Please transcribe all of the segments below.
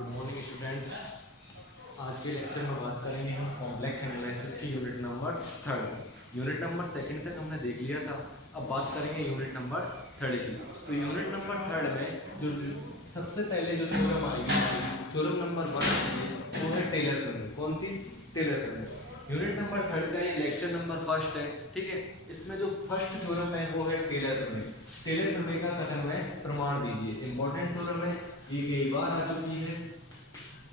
Good morning students. आज के lecture में बात करेंगे हम कॉम्प्लेक्स एनालिसिस की unit number third. Unit number second तक हमने देख लिया था, अब बात करेंगे यूनिट नंबर थर्ड की। तो यूनिट नंबर थर्ड में जो सबसे पहले जो थ्योरम आएगी, थ्योरम नंबर 1 वो है टेलर प्रमेय। कौन सी? टेलर प्रमेय। यूनिट नंबर थर्ड का ये लेक्चर नंबर फर्स्ट है, ठीक है। इसमें जो फर्स्ट थ्योरम है वो है टेलर प्रमेय। टेलर प्रमेय का कथन है प्रमाण दीजिए। इंपॉर्टेंट थ्योरम है, ये कई बार आ चुकी है,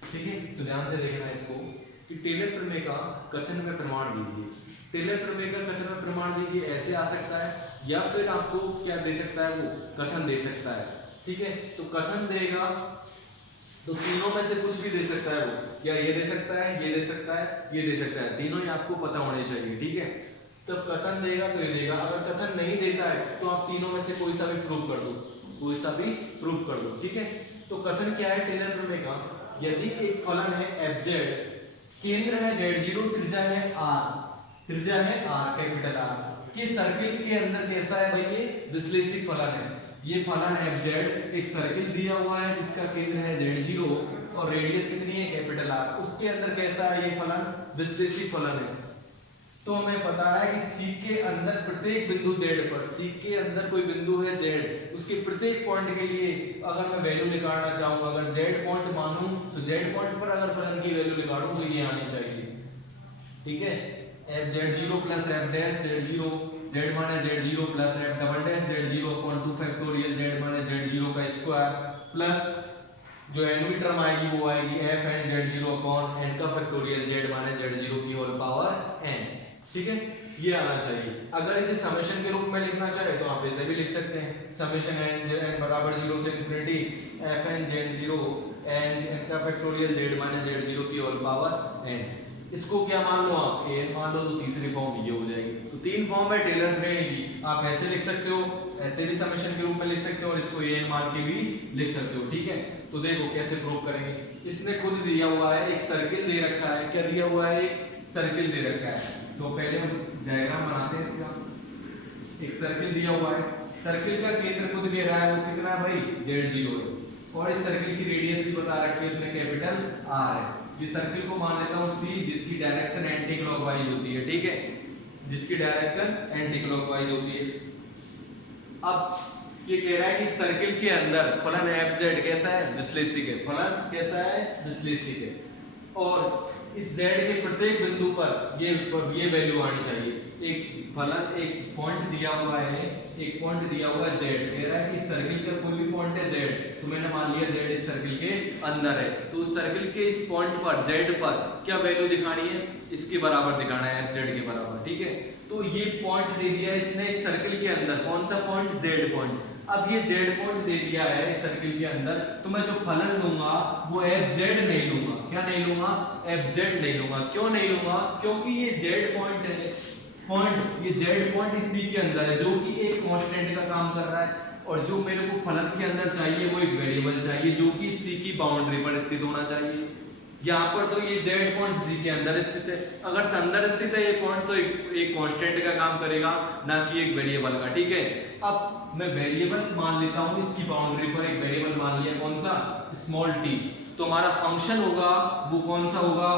ठीक है। तो ध्यान से देखना इसको कि टेलर प्रमेय का कथन में प्रमाण दीजिए। टेलर प्रमेय का कथन में प्रमाण दीजिए ऐसे आ सकता है, या फिर आपको क्या दे सकता है, वो कथन दे सकता है, ठीक है। तो कथन देगा तो तीनों में से कुछ भी दे सकता है वो, क्या ये दे सकता है, ये दे सकता है, ये दे सकता है, तीनों ही आपको पता होने चाहिए, ठीक है। तब कथन देगा तो ये देगा, अगर कथन नहीं देता है तो आप तीनों में से कोई सा भी प्रूव कर दो, कोई सा भी प्रूव कर दो, ठीक है। तो कथन क्या है टेलर प्रमेय का? यदि एक फलन है fz, केंद्र है z0, त्रिज्या है r, त्रिज्या है r कैपिटल R, कि सर्किल के अंदर कैसा है भाई, ये विश्लेषिक फलन है। ये फलन fz एक सर्किल दिया हुआ है जिसका केंद्र है z0 और रेडियस कितनी है कैपिटल R, उसके अंदर कैसा है ये फलन, विश्लेषिक फलन है। तो हमें पता है कि C के अंदर प्रत्येक बिंदु Z पर, C के अंदर कोई बिंदु है Z, उसके प्रत्येक पॉइंट के लिए अगर मैं वैल्यू निकालना चाहूँ, अगर Z पॉइंट मानूं तो Z पॉइंट पर अगर फलन की वैल्यू निकालूं तो ये आनी चाहिए, ठीक है। f z0 plus f dash z0, z माने z0 plus f double dash z0 upon 2 factorial z माने z0 का स्क्वायर प्लस जो nवीं टर्म आएगी वो आएगी f n z0 upon n का फैक्टोरियल z माने z0 की होल पावर n, ठीक है। ये आना चाहिए। अगर इसे समेशन के रूप में लिखना चाहे तो आप ऐसे भी लिख सकते हैं, समेशन n बराबर 0 से इंफिनिटी fn z0 n का फैक्टोरियल z माइनस z0 की होल पावर n। इसको क्या मान लो आप, an मान लो, तो तीसरी फॉर्म ये हो जाएगी। तो तीन फॉर्म है टेलर श्रेणी की, आप ऐसे लिख सकते हो, ऐसे भी समेशन के रूप में लिख सकते हो और इसको an मान के भी लिख सकते हो, ठीक है। तो देखो कैसे प्रूव करेंगे। इसने खुद दिया हुआ है, एक सर्किल दे रखा है, क्या दिया हुआ है, एक सर्किल दे रखा है। तो पहले हम डायग्राम बनाते हैं इसका। एक सर्किल दिया हुआ है, सर्किल का केंद्र खुद कह रहा है वो कितना है भाई, z0 है, और इस सर्किल की रेडियस भी बता रखी है उसने, कैपिटल R है। ये सर्किल को मान लेता हूँ C, जिसकी डायरेक्शन एंटी क्लॉकवाइज होती है, ठीक है, जिसकी डायरेक्शन एंटी क्लॉकवाइज होती है। अब ये कह रहा है कि सर्किल के अंदर फलन fz कैसा है, विश्लेषिक है, फलन कैसा है, विश्लेषिक है, और इस z के प्रत्येक बिंदु पर ये वैल्यू आनी चाहिए। एक फलन, एक पॉइंट दिया हुआ है, एक पॉइंट दिया हुआ है z, कह रहा है कि सर्किल का कोई भी पॉइंट है z, तो मैंने मान लिया z इस सर्किल के अंदर है, तो उस सर्किल के इस पॉइंट पर z पर क्या वैल्यू दिखानी है, इसके बराबर दिखाना है, fz के बराबर, ठीक है। तो ये पॉइंट दे दिया इसने इस सर्किल के अंदर, कौन सा पॉइंट, z पॉइंट। अब ये z पॉइंट दे दिया है इस सर्किल के अंदर, तो मैं जो फलन लूंगा वो fz नहीं लूंगा, क्या नहीं लूंगा, fz नहीं लूंगा। क्यों नहीं लूंगा, क्योंकि ये z पॉइंट है, ये z पॉइंट इस C के अंदर है जो कि एक कांस्टेंट का काम कर रहा है, और जो मेरे को फलन के अंदर चाहिए वो एक वेरिएबल चाहिए जो कि C की बाउंड्री पर स्थित होना चाहिए। यहाँ पर तो ये z पॉइंट C के अंदर स्थित है, अगर अंदर स्थित है ये पॉइंट तो एक कांस्टेंट का काम करेगा, ना कि एक वेरिएबल का, ठीक है। अब मैं वेरिएबल मान लेता हूँ, इसकी बाउंड्री पर एक वेरिएबल मान लिया, कौन सा, स्मॉल t। तो हमारा फंक्शन होगा वो कौन सा होगा,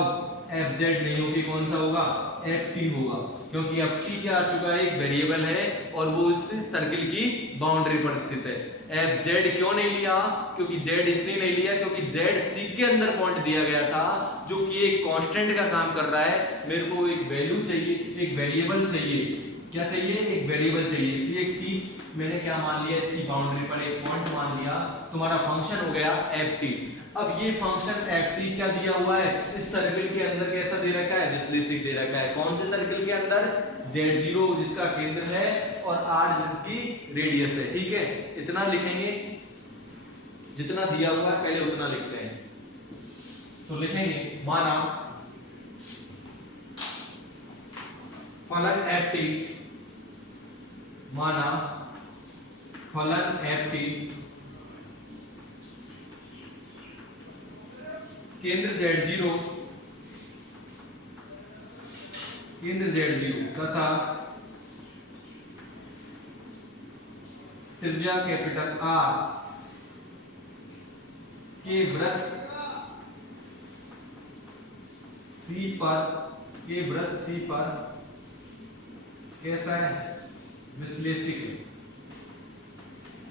fz नहीं होगी, कौन सा होगा, ft होगा, क्योंकि ft क्या आ चुका है, एक वेरिएबल है और वो इस सर्किल की बाउंड्री पर स्थित है। fz क्यों नहीं लिया, क्योंकि z इसलिए नहीं लिया क्योंकि z C के अंदर पॉइंट दिया गया था जो कि एक कांस्टेंट का काम कर रहा है, मेरे को एक वैल्यू चाहिए, एक वेरिएबल चाहिए, क्या चाहिए, एक वेरिएबल चाहिए, इसलिए t मैंने क्या मान लिया, इसकी बाउंड्री पर एक पॉइंट मान लिया, तुम्हारा फंक्शन हो गया ft। अब ये फंक्शन ft क्या दिया हुआ है, इस सर्किल के अंदर कैसा दे रखा है, विश्लेषिक दे रखा है। कौन से सर्किल के अंदर, z0 जिसका केंद्र है और r जिसकी रेडियस है, ठीक है। इतना लिखेंगे, जितना दिया हुआ है पहले उतना लिखते हैं। तो लिखेंगे माना फलन ft, माना फलन ft केंद्र z0, तथा त्रिज्या कैपिटल R के वृत्त सी पर, ये वृत्त सी पर कैसा है, विश्लेषिक है,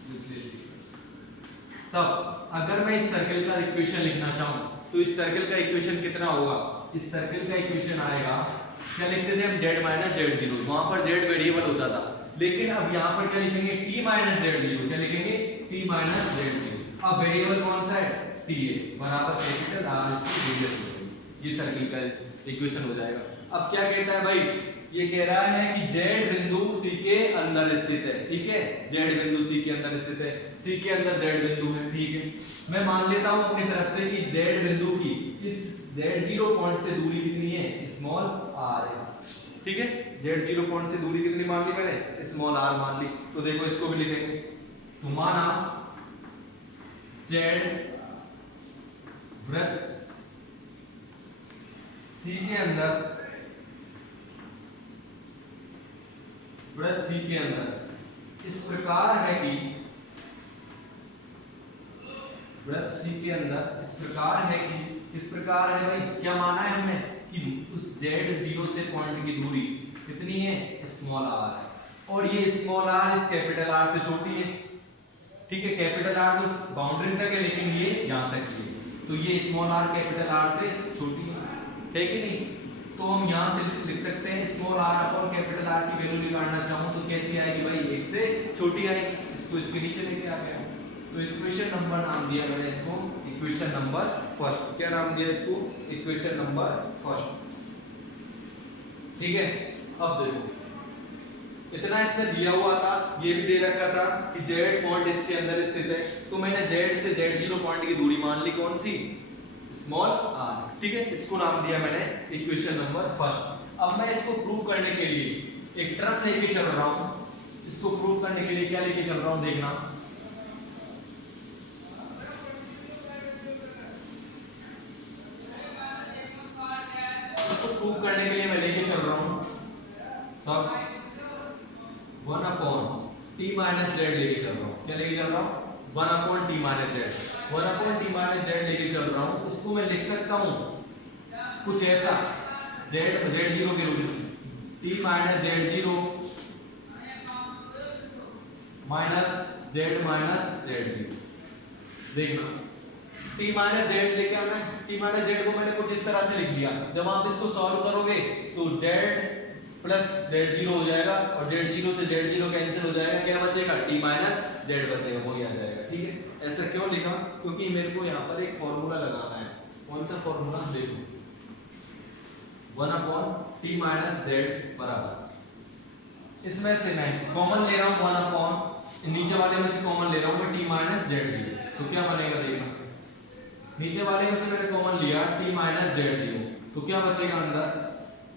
विश्लेषिक। तब अगर मैं इस सर्कल का इक्वेशन लिखना चाहूं तो इस सर्कल का इक्वेशन कितना होगा, इस सर्कल का इक्वेशन आएगा, क्या लिखते थे हम, z माइनस जेड जीरो, वहां पर z वेरिएबल होता था, लेकिन अब यहाँ पर क्या लिखेंगे, t माइनस जेड जीरो, क्या लिखेंगे, t माइनस जेड जीरो। अब वेरिएबल कौन सा है, t है, बराबर कैपिटल R इसकी रेडियस हो जाएगी, ये सर्कल का इक्वेशन हो जाएगा। अब क्या कहता है भाई, ये कह रहा है कि z बिंदु c के अंदर स्थित है, ठीक है, z बिंदु c के अंदर स्थित है, c के अंदर z बिंदु है, ठीक है। मैं मान लेता हूं अपनी तरफ से कि z बिंदु की इस z0 पॉइंट से दूरी कितनी है, स्मॉल r, ठीक है, z0 पॉइंट से दूरी कितनी मान ली मैंने, स्मॉल r मान ली। तो देखो इसको भी लिखेंगे, तो माना z वृत्त c के अंदर, वृत्त C के अंदर इस प्रकार है कि, वृत्त C के अंदर इस प्रकार है कि, इस प्रकार है भाई, क्या माना है हमने कि उस z0 से पॉइंट की दूरी कितनी है, स्मॉल r है, और ये स्मॉल r इस कैपिटल R से छोटी है, ठीक है, कैपिटल R तो बाउंड्री तक है लेकिन ये यहां तक ही है, तो ये स्मॉल r कैपिटल R से छोटी है कि नहीं। तो हम यहाँ से लिख सकते हैं small r upon capital R की वैल्यू निकालना चाहूं तो कैसी आएगी भाई, एक से छोटी आएगी, इसको इसके नीचे लेके आ गया। तो इक्वेशन नंबर नाम दिया मैंने इसको, इक्वेशन नंबर फर्स्ट, क्या नाम दिया इसको, इक्वेशन नंबर फर्स्ट, ठीक है। अब देखो इतना इसने दिया हुआ था, ये भी दे रखा था कि z पॉइंट इसके अंदर स्थित है, तो मैंने z से z0 पॉइंट की दूरी मान ली, कौन सी, स्मॉल r, ठीक है, इसको नाम दिया मैंने इक्वेशन नंबर फर्स्ट। अब मैं इसको प्रूव करने के लिए एक टर्म लेके चल रहा हूं, इसको प्रूव करने के लिए क्या लेके चल रहा हूं देखना, इसको प्रूव करने के लिए मैं लेके चल रहा हूं तब 1 अपॉन t माइनस जेड लेके चल रहा हूं, क्या लेके चल रहा हूं, 1 upon t minus Z, 1 upon t minus Z लेके चल रहा हूं। इसको मैं लिख सकता हूं कुछ ऐसा, z0 के रूप में t minus z0 minus z minus z0, देखना t माइनस z लेके आना है, t माइनस z को मैंने कुछ इस तरह से लिख दिया, जब आप इसको सॉल्व करोगे तो z प्लस z0 हो जाएगा और z0 से z0 कैंसिल हो जाएगा, क्या बचेगा, t माइनस z बचेगा, वो ही आ जाएगा, ठीक है। ऐसा क्यों लिखा, क्योंकि मेरे को यहाँ पर एक फॉर्मूला लगाना है, कौन सा फॉर्मूला, देखो 1 अपॉन t माइनस z बराबर, इसमें से मैं कॉमन ले रहा हूँ 1 अपॉन, नीचे वाले में से कॉमन ले रहा हूँ मैं t माइनस z0, तो क्या बनेगा देखना, नीचे वाले में से मैंने कॉमन लिया t माइनस z0, तो क्या बचेगा अंदर,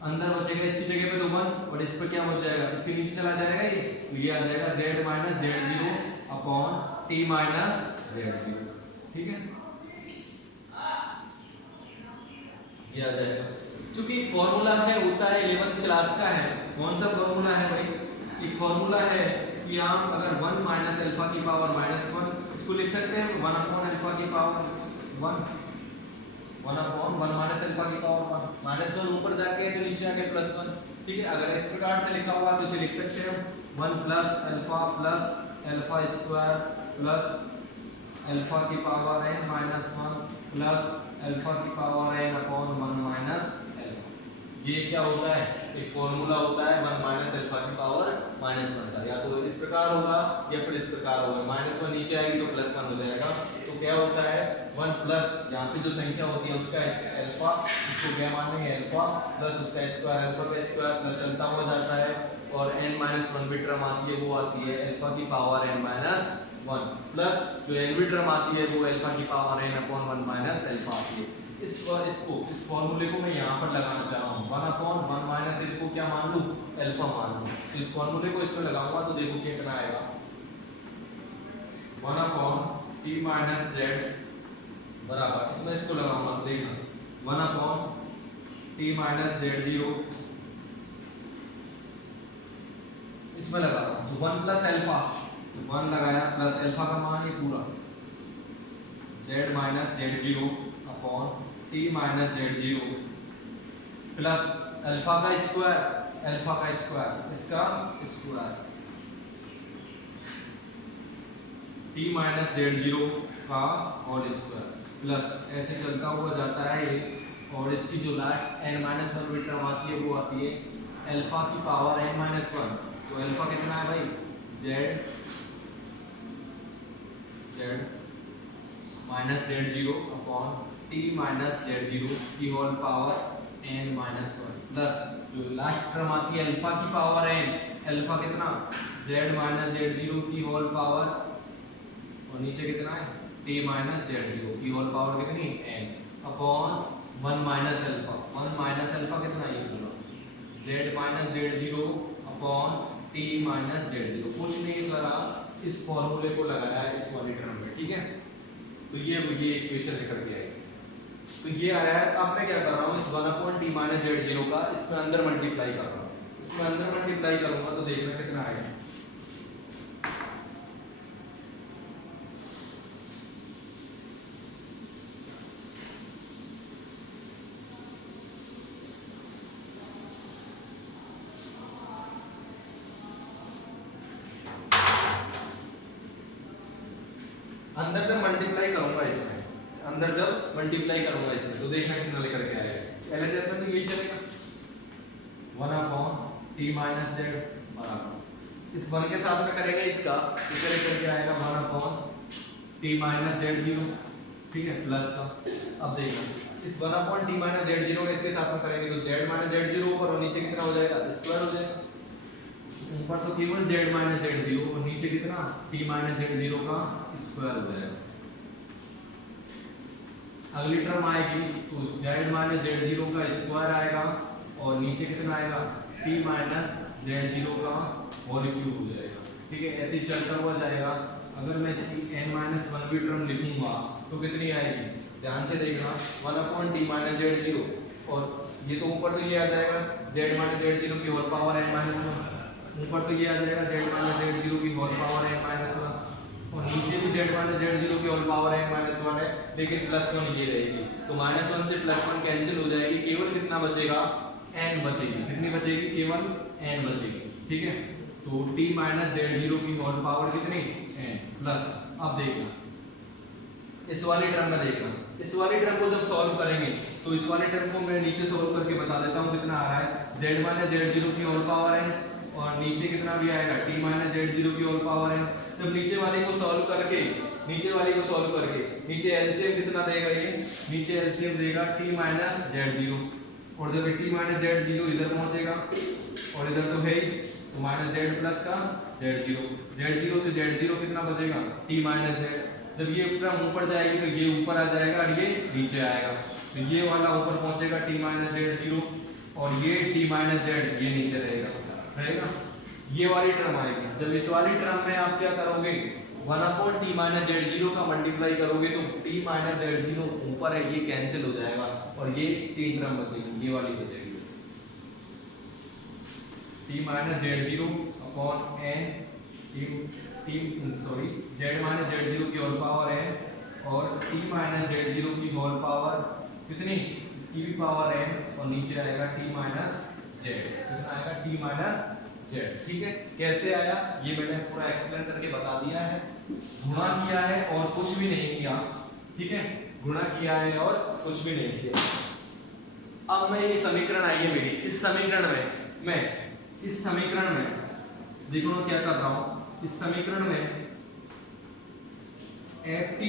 अंदर बचेगा इसकी जगह पे तो 1 और इस पर क्या बच जाएगा, इसके नीचे चला जाएगा ये, तो ये आ जाएगा z minus z0 upon t minus z0, ठीक है, ये आ जाएगा। चूंकि फॉर्मूला है होता है 11th क्लास का है, कौन सा फॉर्मूला है भाई, एक फॉर्मूला है कि आप अगर 1 माइनस अल्फा की पावर माइनस 1, इसको लिख सकते हैं 1 अपॉन अल्फा की पावर 1, 1 अपॉन 1 माइनस अल्फा की पावर 1, माइनस 1 ऊपर जाके तो नीचे आके प्लस 1, ठीक है। अगर इस प्रकार से लिखा हुआ तो इसे लिख सकते हैं 1 plus alpha square plus alpha की power n minus 1 plus alpha की power n upon 1 minus alpha. ये क्या होता है, एक फॉर्मूला होता है 1 माइनस अल्फा की पावर माइनस 1 का, या तो इस प्रकार होगा या फिर इस प्रकार होगा, माइनस 1 नीचे आएगी तो प्लस 1 हो जाएगा, तो क्या होता है 1 प्लस यहाँ पे जो संख्या होती है उसका अल्फा, इसको क्या मानेंगे अल्फा प्लस उसका स्क्वायर, अल्फा का स्क्वायर प्लस चलता हुआ जाता है, और n माइनस 1 भी टर्म आती है, वो आती है अल्फा की पावर n माइनस 1 प्लस जो n भी टर्म आती है वो अल्फा की power n upon 1 minus alpha आती है। इस फॉर्मूले को मैं यहाँ पर लगाना चाह रहा हूँ, 1 अपॉन 1 माइनस को क्या मान लूँ, अल्फा मान लूँ, तो इस फॉर्मूले को इसमें लगाऊंगा तो देखो कितना आएगा, 1 अपॉन t माइनस z बराबर, इसमें इसको लगाऊंगा तो देखना 1 अपॉन t माइनस z0, इसमें लगाता हूँ तो 1 प्लस अल्फा, तो 1 लगाया प्लस अल्फा का मान ये पूरा z minus z0 upon t minus z0 plus alpha का स्क्वायर इसका square T minus Z zero का होल स्क्वायर प्लस ऐसे चलता हुआ जाता है ये, और इसकी जो last n minus one term आती है वो आती है अल्फा की पावर n माइनस वन। तो अल्फा कितना है भाई, Z minus Z zero upon T minus Z zero की whole power n minus one plus जो लास्ट टर्म आती है अल्फा की पावर n, अल्फा कितना जेड माइनस जेड जीरो की होल पावर, और नीचे कितना है टी माइनस जेड जीरो की होल पावर कितनी n upon one minus alpha कितना ये Z minus Z zero upon T minus Z zero. कुछ नहीं करा, इस फॉर्मूले को लगाया इस वाली टर्म में, ठीक है। तो ये इक्वेशन लेकर के आएगी। तो ये आया है। अब मैं क्या कर रहा हूँ, इस 1/t माइनस जेड जीरो का इसमें अंदर मल्टीप्लाई कर रहा हूँ। इसमें अंदर मल्टीप्लाई करूंगा तो देखना कितना आएगा। अंदर जब मल्टीप्लाई करूंगा इसमें तो देखना कितना लेकर के आएगा। एलएचएस में तो यही चलेगा 1/t माइनस जेड बराबर इस 1 के साथ में करेंगे इसका, तो क्या लेकर के आएगा 1/t माइनस जेड जीरो, ठीक है, प्लस का। अब देखना इस 1/t माइनस जेड जीरो का इसके साथ में करेंगे तो जेड माइनस जेड जीरो ऊपर और नीचे कितना हो जाएगा, स्क्वायर हो जाएगा। ऊपर तो केवल जेड माइनस जेड जीरो और नीचे कितना t माइनस जेड जीरो का स्क्वायर हो जाएगा। अगली टर्म आएगी तो जेड माइनस जेड जीरो का स्क्वायर आएगा और नीचे कितना आएगा t माइनस जेड जीरो का होल क्यूब हो जाएगा, ठीक है। ऐसे ही चलता हुआ जाएगा। अगर मैं इसकी n माइनस वन की टर्म लिखूंगा तो कितनी आएगी, ध्यान से देखना 1/t माइनस जेड जीरो, और ये तो ऊपर तो ये आ जाएगा जेड माइनस जेड जीरो की whole power n minus one, ऊपर तो ये आ जाएगा जेड माइनस जेड जीरो की whole power n minus one, और नीचे भी जेड माइनस जेड जीरो की whole power n minus one है, लेकिन प्लस वन ये रहेगी। तो -1 से +1 कैंसिल हो जाएगी, केवल कितना बचेगा n बचेगी। कितनी बचेगी, केवल n बचेगी, ठीक है। तो t माइनस जेड जीरो की होल पावर कितनी n प्लस। अब देखना इस वाली टर्म में, देखना इस वाली टर्म को जब सॉल्व करेंगे तो इस वाली टर्म को मैं नीचे सॉल्व करके बता देता हूँ कितना आ रहा है। जेड माइनस जेड जीरो की होल पावर n और नीचे कितना भी आएगा t माइनस जेड जीरो की होल पावर n। जब नीचे वाले को सॉल्व करके नीचे एलसीएम कितना देगा, ये नीचे एलसीएम देगा t माइनस जेड जीरो, और जब t माइनस जेड जीरो इधर पहुंचेगा और इधर तो है ही, तो माइनस जेड प्लस का जेड जीरो से जेड जीरो कितना बचेगा t माइनस जेड। जब ये टर्म ऊपर जाएगी तो ये ऊपर आ जाएगा और ये नीचे आएगा, तो ये वाला ऊपर पहुंचेगा t माइनस जेड जीरो और ये t माइनस जेड ये नीचे रहेगा। ये वाली टर्म आएगी। जब इस वाली टर्म में आप क्या करोगे 1/t माइनस जेड जीरो का मल्टीप्लाई करोगे तो t माइनस जेड जीरो ऊपर है, ये कैंसिल हो जाएगा और ये तीन टर्म बचेगी, ये वाली बचेगी बस। t minus Z zero upon n Z minus Z zero की होल पावर n और t माइनस जेड जीरो की होल पावर कितनी, इसकी भी पावर n, और नीचे आएगा t माइनस जेड, कितना आएगा t माइनस जेड, ठीक है। कैसे आया ये मैंने पूरा एक्सप्लेन करके बता दिया है। गुणा किया है और कुछ भी नहीं किया, ठीक है, गुणा किया है और कुछ भी नहीं किया। अब मैं ये समीकरण आई है मेरी, इस समीकरण में देखो मैं क्या कर रहा हूं। इस समीकरण में ft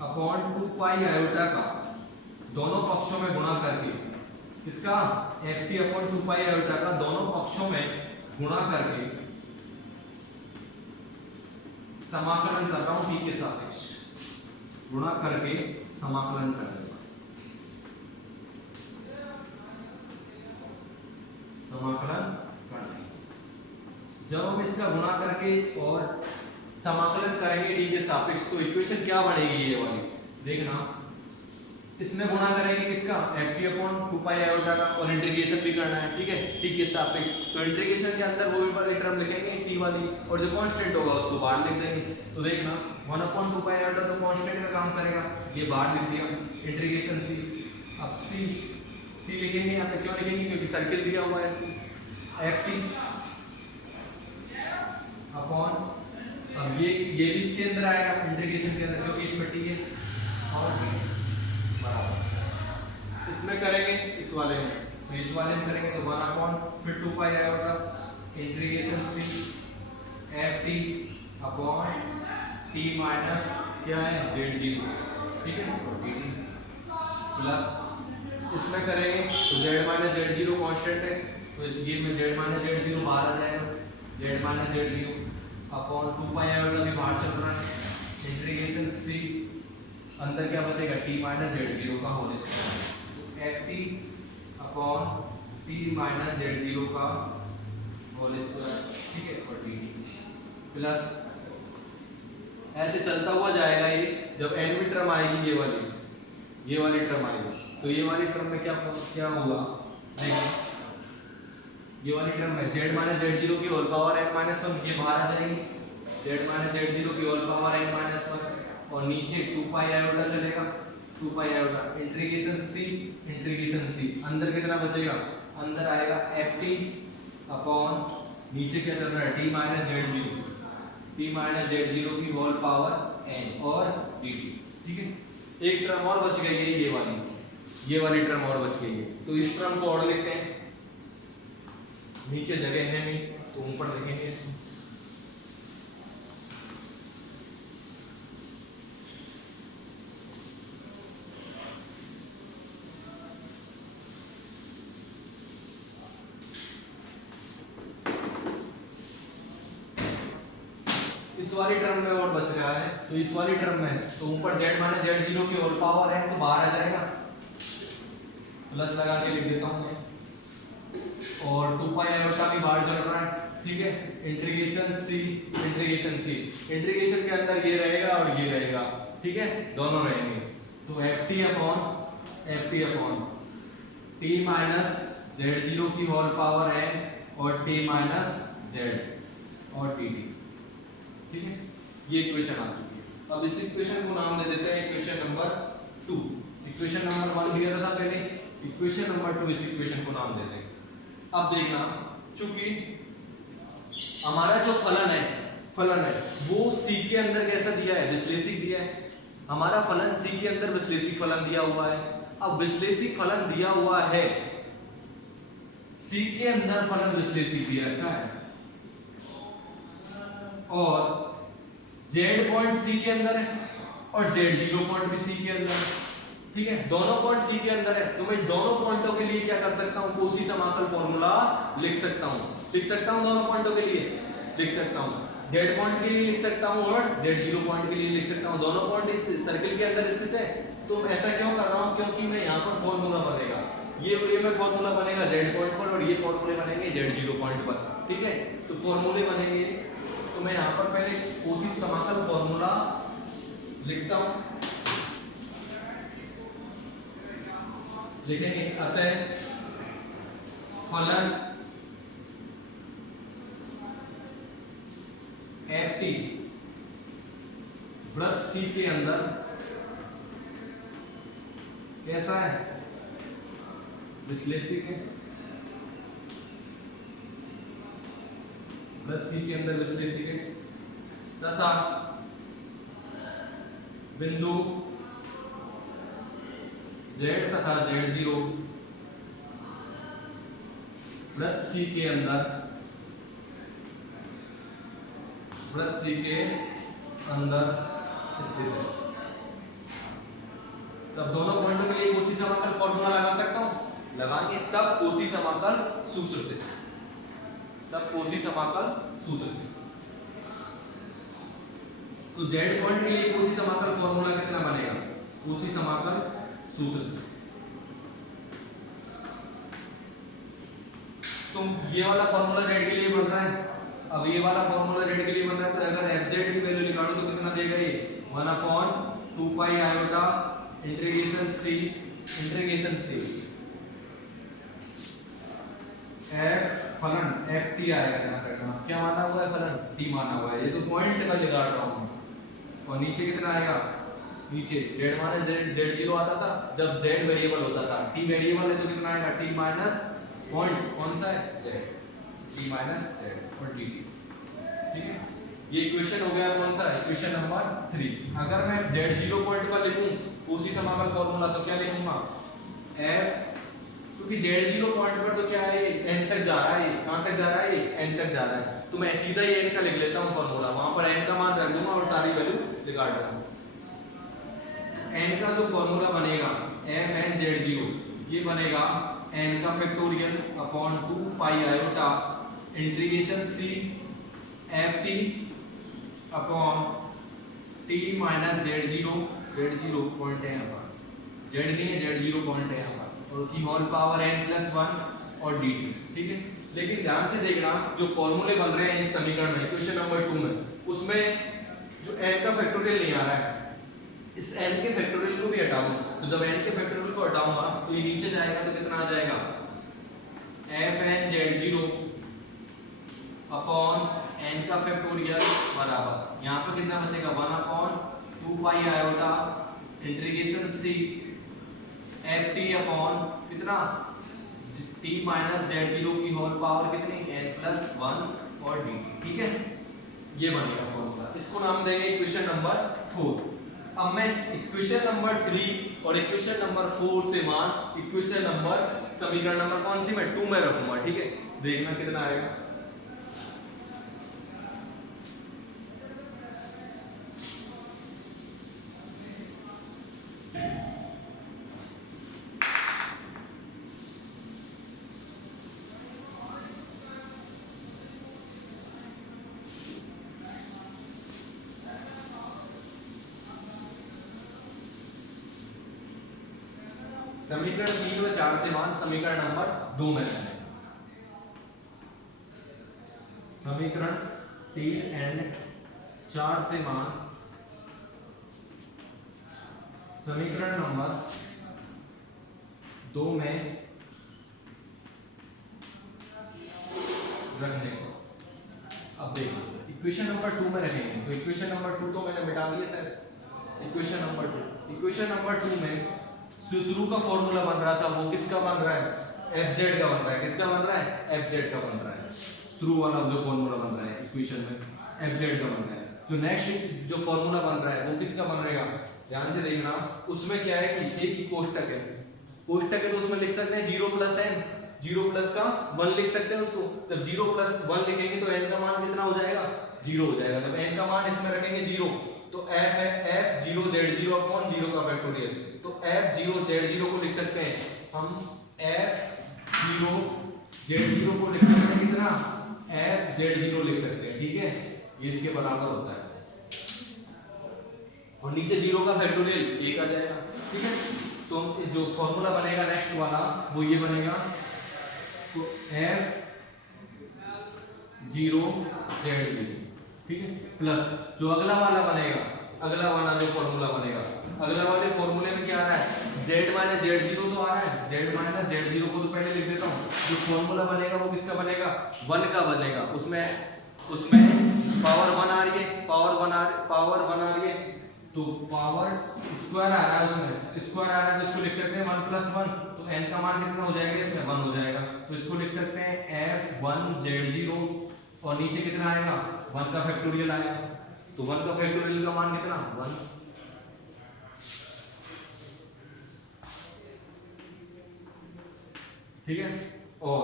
अपॉन 2 पाई आयोटा का दोनों पक्षों में गुणा करके, इसका ft अपॉन 2 पाई आयोटा का दोनों पक्षों में गुणा करके समाकलन कर रहा हूं t के सापेक्ष, गुणा करके समाकलन कर दूंगा। समाकलन करके जब हम इसका गुणा करके और समाकलन करेंगे t के सापेक्ष तो इक्वेशन क्या बनेगी, ये वाली देखना। इसमें गुणा करेंगे किसका ft अपॉन 2 पाई आयोटा का, और इंटीग्रेशन भी करना है, ठीक है, t के सापेक्ष। तो इंटीग्रेशन के अंदर वो भी वाली टर्म लिखेंगे t वाली, और जो कांस्टेंट होगा उसको बाहर लिख देंगे। तो देखना 1/2 पाई आयोटा तो कांस्टेंट का काम करेगा, ये बाहर लिख दिया इंटीग्रेशन c। अब c सी लिखेंगे यहाँ पे, क्यों लिखेंगे, क्योंकि सर्किल दिया हुआ है सी, एफ टी अपॉन, अब ये भी इसके अंदर आएगा इंटीग्रेशन के अंदर, क्योंकि इसमें टी है, और बराबर इसमें करेंगे, इस वाले में, तो इस वाले में करेंगे तो 1 अपॉन, फिर 2 पाई आएगा इंटीग्रेशन सी F T upon T minus क्या है जेड जीरो, ठीक है, डी टी प्लस इसमें करेंगे तो Z minus Z zero constant है, तो इस गेम में जेड माइनस जेड जीरो बाहर आ जाएगा, Z minus Z zero upon 2 पाई आयोटा भी बाहर चल रहा है, इंटीग्रेशन सी अंदर क्या बचेगा टी माइनस जेड जीरो का होल स्क्वायर, तो F T upon T minus Z zero का होल स्क्वायर, ठीक है, और डी टी प्लस ऐसे चलता हुआ जाएगा ये, जब एन भी टर्म आएगी ये वाली टर्म आएगी, तो ये वाली टर्म में क्या होगा, देखिए ये वाली टर्म है जेड माइनस जेड जीरो की whole power n minus one, ये बाहर आ जाएगी, जेड माइनस जेड जीरो की whole power n minus one, और नीचे 2 पाई आयोटा चलेगा, 2 पाई आयोटा इंटीग्रेशन सी अंदर कितना बचेगा, अंदर आएगा एफ टी अपॉन नीचे क्या चल रहा है टी माइनस जेड जीरो की होल पावर एन और डी टी, ठीक है, एक टर्म और बच गई है ये वाली टर्म और बच गई है, तो इस टर्म को और लिखते हैं, नीचे जगह है नहीं तो ऊपर लिखेंगे इसको, इस वाली टर्म में और बच रहा है, तो इस वाली टर्म में तो ऊपर जेड माइनस जेड जीरो की होल पावर है तो बाहर आ जाएगा, प्लस लगा के लिख देता हूं मैं, और 2 पाई आयोटा भी बाहर चल रहा है, ठीक है, इंटीग्रेशन सी इंटीग्रेशन के अंदर ये रहेगा और ये रहेगा, ठीक है, दोनों रहेंगे, तो F T upon T minus Z zero की होल पावर एन और टी माइनस जेड और टी टी, ठीक है, ये इक्वेशन आ चुकी है। अब इस इक्वेशन को नाम दे देते हैं इक्वेशन नंबर 2, इक्वेशन नंबर 1 दिया था पहले, इक्वेशन नंबर 2 इस इक्वेशन को नाम देते हैं। अब देखना, चूंकि हमारा जो फलन है वो सी के अंदर कैसा दिया है, विश्लेषिक दिया है, हमारा फलन सी के अंदर विश्लेषिक फलन दिया हुआ है। अब विश्लेषिक फलन दिया हुआ है, सी के अंदर फलन विश्लेषिक दिया है और जेड पॉइंट सी के अंदर है और जेड जीरो पॉइंट भी सी के अंदर है, ठीक है, दोनों पॉइंट सी के अंदर है, तो मैं दोनों पॉइंटों के लिए क्या कर सकता हूं, कोशी समाकल फॉर्मूला लिख सकता हूं, दोनों पॉइंटों के लिए लिख सकता हूं, जेड पॉइंट के लिए लिख सकता हूं और जेड जीरो पॉइंट के लिए लिख सकता हूं, दोनों पॉइंट इस सर्किल के अंदर स्थित है। तो ऐसा क्यों कर रहा हूं, क्योंकि मैं यहाँ पर फॉर्मूला बनेगा, ये में फॉर्मूला बनेगा जेड पॉइंट पर और ये फॉर्मूले बनेंगे जेड जीरो पॉइंट पर, ठीक है, तो फॉर्मूले बनेंगे, तो मैं यहाँ पर पहले कोशी समाकल फॉर्मूला लिखता हूं, लिखेंगे अतः फलन एफ टी वृत्त सी के अंदर कैसा है, विश्लेषिक है, वृत्त सी के अंदर विश्लेषिक है तथा बिंदु जेड तथा जेड जीरो वृत्त सी के अंदर स्थित है। तब दोनों पॉइंटों के लिए कोशी समाकल फॉर्मूला लगा सकता हूं, लगाएंगे तब कोशी समाकल सूत्र से, तो जेड पॉइंट के लिए कोशी समाकल फॉर्मूला कितना बनेगा, कोशी समाकल सूत्र से, तो ये वाला फॉर्मूला जेड के लिए बन रहा है, अब ये वाला फॉर्मूला जेड के लिए बन रहा है, तो अगर एफजेड की वैल्यू निकालो तो कितना देगा ये 1/2 पाई आयोटा इंटीग्रेशन सी एफ फलन एफ टी आएगा, ध्यान रखना क्या माना हुआ है, फलन टी माना हुआ है, ये तो पॉइंट का निकाल रहा हूं, और नीचे कितना आएगा, नीचे z माइनस z0 आता था जब z वेरिएबल होता था, t वेरिएबल है तो कितना आएगा t माइनस पॉइंट कौन सा है z, t माइनस z और dt। ठीक है, ये इक्वेशन हो गया कौन सा, इक्वेशन नंबर 3। अगर मैं z0 पॉइंट पर लिखूं उसी समाकल फॉर्मूला तो क्या लिखूंगा f, क्योंकि z0 पॉइंट पर तो क्या है n तक जा रहा है, कहां तक जा रहा है n तक जा रहा है, तो मैं सीधा ही n का लिख लेता हूं फॉर्मूला, वहां पर n का मान रख दूंगा और सारी वैल्यू निकाल दूंगा। n का जो फॉर्मूला बनेगा fn z0 ये बनेगा n का फैक्टोरियल अपॉन 2 पाई iota integration c ft upon t minus z0 point है यहाँ पर, z नहीं है z0 पॉइंट है यहाँ पर, और की होल पावर n+1 और dt। ठीक है, लेकिन ध्यान से देखना जो फॉर्मूले बन रहे हैं इस समीकरण में इक्वेशन नंबर 2 में, उसमें जो n का फैक्टोरियल नहीं आ रहा है, इस n के फैक्टोरियल को भी हटा दूं, तो जब n के फैक्टोरियल को हटाऊंगा तो ये नीचे जाएगा तो कितना आ जाएगा fn z0 अपॉन n का फैक्टोरियल बराबर यहाँ पर कितना बचेगा 1 अपॉन 2 पाई iota integration c ft upon कितना t माइनस z0 की होल पावर कितनी n+1 और dt। ठीक है, ये बनेगा फॉर्मूला, इसको नाम देंगे इक्वेशन नंबर 4। अब मैं इक्वेशन नंबर 3 और इक्वेशन नंबर 4 से मान इक्वेशन नंबर समीकरण नंबर कौन सी मैं 2 में रखूंगा। ठीक है, देखना कितना आएगा, समीकरण 3 व 4 से मान समीकरण नंबर 2 में है। समीकरण 3 एंड 4 से मान समीकरण नंबर 2 में रखने को। अब देखो इक्वेशन नंबर 2 में रखेंगे तो इक्वेशन नंबर 2 तो मैंने मिटा दिया सर, इक्वेशन नंबर 2 में शुरू का फॉर्मूला बन रहा था वो किसका बन रहा है fz का बन रहा है, किसका बन रहा है fz का बन रहा है, शुरू वाला जो फॉर्मूला बन रहा है इक्वेशन में fz का बन रहा है। जो नेक्स्ट जो फॉर्मूला बन रहा है वो किसका बन रहेगा, ध्यान से देखना, उसमें क्या है कि एक ही कोष्टक है, कोष्टक है तो उसमें लिख सकते हैं 0 + n, 0 प्लस का 1 लिख सकते हैं उसको, जब 0 + 1 लिखेंगे तो n का मान कितना हो जाएगा 0 हो जाएगा, जब n का मान इसमें रखेंगे 0 तो f है f0 z0 अपॉन 0 का फैक्टोरियल, तो f0 z0 को लिख सकते हैं हम f0 z0 को लिख सकते हैं कितना f(z0) लिख सकते हैं। ठीक है, ये इसके बराबर होता है और नीचे 0 का फैक्टोरियल 1 आ जाएगा। ठीक है, तो जो फॉर्मूला बनेगा नेक्स्ट वाला वो ये बनेगा, तो f0 z0। ठीक है, प्लस जो अगला वाला बनेगा, अगला वाला जो फॉर्मूला बनेगा, अगला वाले फॉर्मूले में क्या आ रहा है z माइनस z0 तो आ रहा है, z माइनस z0 को तो पहले लिख देता हूँ, जो फॉर्मूला बनेगा वो किसका बनेगा 1 का बनेगा, उसमें पावर 1 आ रही है, पावर 1 आ रही है, तो पावर स्क्वायर आ रहा है, उसमें स्क्वायर आ रहा है तो इसको लिख सकते हैं 1+1, तो n का मान कितना हो जाएगा इसमें 1 हो जाएगा, तो इसको लिख सकते हैं f1 z0 और नीचे कितना आएगा 1 का फैक्टोरियल आएगा, तो 1 का फैक्टोरियल का मान कितना 1। ठीक है, और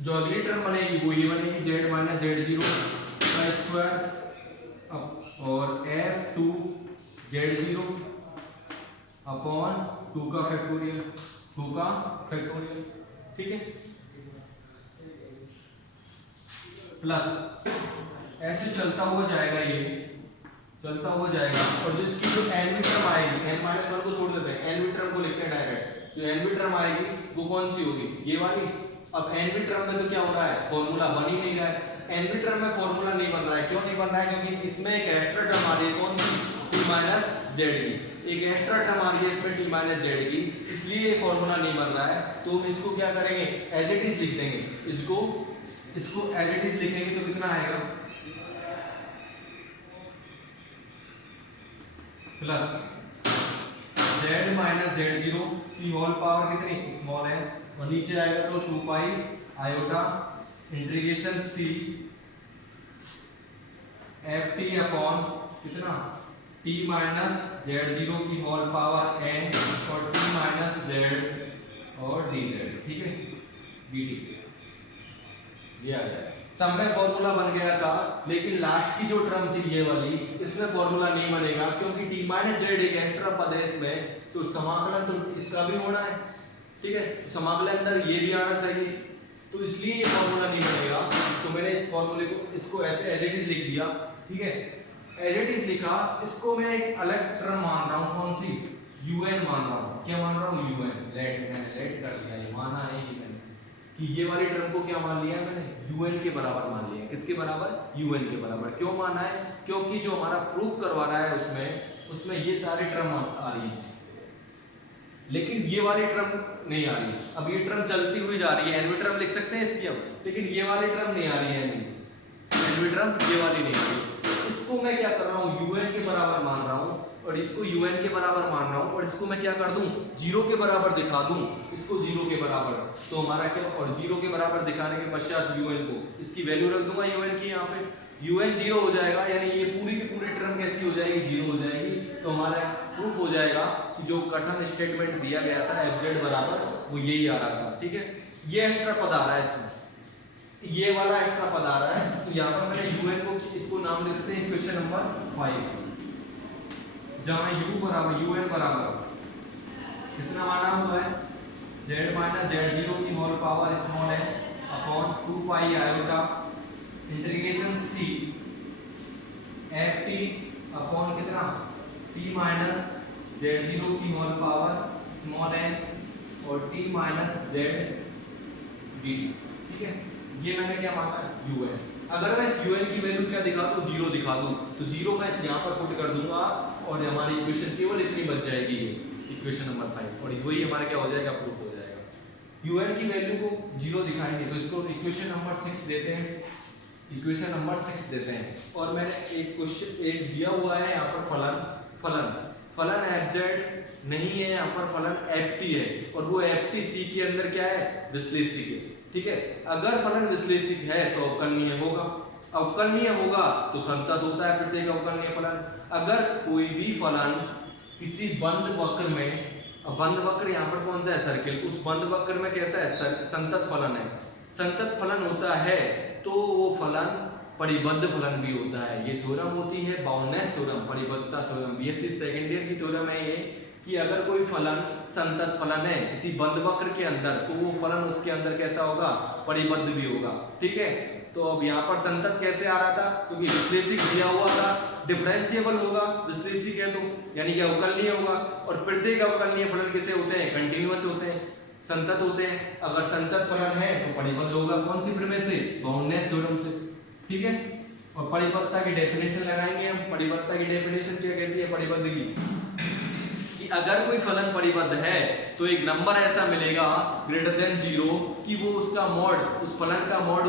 जो अगली टर्म बनेगी वो ये बनेगी z माइनस z0 का स्क्वायर और f2 z0 अपॉन 2 का फैक्टोरियल, ठीक है, प्लस ऐसे चलता हुआ जाएगा, ये चलता हुआ जाएगा, और जो इसकी जो nवीं टर्म आएगी, n-1 को छोड़ देते हैं, nवीं टर्म को लिखते हैं डायरेक्ट, जो nवीं टर्म आएगी वो कौन सी होगी ये वाली। अब nवीं टर्म में तो क्या हो रहा है फॉर्मूला बन ही नहीं रहा है, nवीं टर्म में फॉर्मूला नहीं बन रहा है, क्यों नहीं बन रहा है क्योंकि इसमें एक एक्स्ट्रा टर्म आ रही है, कौन सी t माइनस z की, एक एक्स्ट्रा टर्म आ रही है इसमें t माइनस z की, इसलिए ये फॉर्मूला नहीं बन रहा है, तो हम इसको क्या करेंगे एज इट इज लिख देंगे, इसको एज इट इज लिखेंगे तो कितना आएगा प्लस z माइनस z0 की होल पावर कितनी स्मॉल है, और नीचे आएगा तो 2 पाई iota integration c ft upon कितना t माइनस z0 की होल पावर n और t माइनस z और dz, ठीक है dt। ये आ गया सब में फॉर्मूला बन गया था, लेकिन लास्ट की जो टर्म थी ये वाली, इसमें फॉर्मूला नहीं बनेगा क्योंकि t माइनस z एक एक्स्ट्रा पद है इसमें, तो समाकलन तो इसका भी होना है, ठीक है समाकलन अंदर ये भी आना चाहिए, तो इसलिए ये फॉर्मूला नहीं बनेगा। तो मैंने इस फॉर्मूले को इसको ऐसे एज इट इज लिख दिया, ठीक है एज इट इज लिखा। इसको मैं एक अलग टर्म मान रहा हूँ, कौन सी un मान रहा हूँ, क्या मान रहा हूँ un, लेट कर दिया, ये माना है कि मैंने कि ये वाली टर्म को क्या मान लिया है मैंने un के बराबर मान लिया। किसके बराबर, un के बराबर। क्यों माना है, क्योंकि जो हमारा प्रूफ करवा रहा है उसमें ये सारी टर्म आ रही है, लेकिन ये वाली टर्म नहीं आ रही। अब ये टर्म चलती हुई जा रही है, एनवी टर्म लिख सकते हैं इसकी अब, लेकिन ये वाली टर्म नहीं आ रही है, एनवी टर्म ये वाली नहीं आ रही। तो इसको मैं क्या कर रहा हूँ, un के बराबर मान रहा हूँ, और इसको un के बराबर मान रहा हूँ, और इसको मैं क्या कर दूं, 0 के बराबर दिखा दूं, इसको 0 के बराबर। तो हमारा क्या, और 0 के बराबर दिखाने के पश्चात un को, इसकी वैल्यू रख दूंगा un की, यहाँ पे un 0 हो जाएगा, यानी ये पूरी की पूरी टर्म कैसी हो जाएगी, 0 हो जाएगी। तो हमारा प्रूफ हो जाएगा कि जो कथन स्टेटमेंट दिया गया था fz बराबर वो यही आ रहा था, ठीक है। ये एक्स्ट्रा पद आ रहा है इसमें, ये वाला एक्स्ट्रा पद आ रहा है, तो यहाँ पर मैंने un को इसको नाम दे देते हैं इक्वेशन नंबर 5, जहाँ u बराबर un बराबर कितना माना हुआ है, z माइनस z0 की होल पावर स्मॉल है अपॉन 2 पाई iota integration c ft upon कितना t माइनस z0 की होल पावर स्मॉल है और t माइनस z dt, ठीक है। ये मैंने क्या माना un। अगर मैं इस un की वैल्यू क्या दिखा दूं, 0 दिखा दूं, तो 0 मैं इस यहाँ पर पुट कर दूंगा और हमारी इक्वेशन केवल इतनी बच जाएगी, ये इक्वेशन नंबर 5, और वही हमारा क्या हो जाएगा, प्रूफ हो जाएगा। un की वैल्यू को 0 दिखाएंगे, तो इसको इक्वेशन नंबर 6 देते हैं, इक्वेशन नंबर 6 देते हैं। और मैंने एक क्वेश्चन एक दिया हुआ है यहाँ पर फलन fz नहीं है, यहाँ पर फलन ft है, और वो ft c के अंदर क्या है, विश्लेषिक है, ठीक है। अगर फलन विश्लेषिक है तो अवकलनीय होगा, अवकलनीय होगा तो संतत होता है प्रत्येक अवकलनीय फलन। अगर कोई भी फलन किसी बंद वक्र में, बंद वक्र यहाँ पर कौन सा है, सर्किल, उस बंद वक्र में कैसा है, संतत फलन है, संतत फलन होता है, तो वो फलन परिबद्ध फलन भी होता है। ये थ्योरम होती है बाउंडनेस थ्योरम, परिबद्धता थ्योरम, बीएससी सेकंड ईयर की थ्योरम है ये, कि अगर कोई फलन संतत फलन है किसी बंद वक्र के अंदर, तो वो फलन उसके अंदर कैसा होगा, परिबद्ध भी होगा, ठीक है। तो अब यहाँ पर संतत कैसे आ रहा था, क्योंकि विश्लेषिक दिया हुआ था, डिफरेंशिएबल होगा, विश्लेषिक है तो यानी कि अवकलनीय होगा, और प्रत्येक अवकलनीय फलन कैसे होते हैं, कंटिन्यूअस होते हैं, संतत होते हैं। अगर संतत फलन है तो परिबद्ध होगा, कौन सी प्रमेय से, बाउंडनेस थ्योरम से, ठीक है। और परिबद्धता की डेफिनेशन लगाएंगे हम। परिबद्धता की डेफिनेशन क्या कहती है, परिबद्ध की, कि अगर कोई फलन परिबद्ध है तो एक नंबर ऐसा मिलेगा ग्रेटर देन 0 कि वो उसका मॉड, उस फलन का मॉड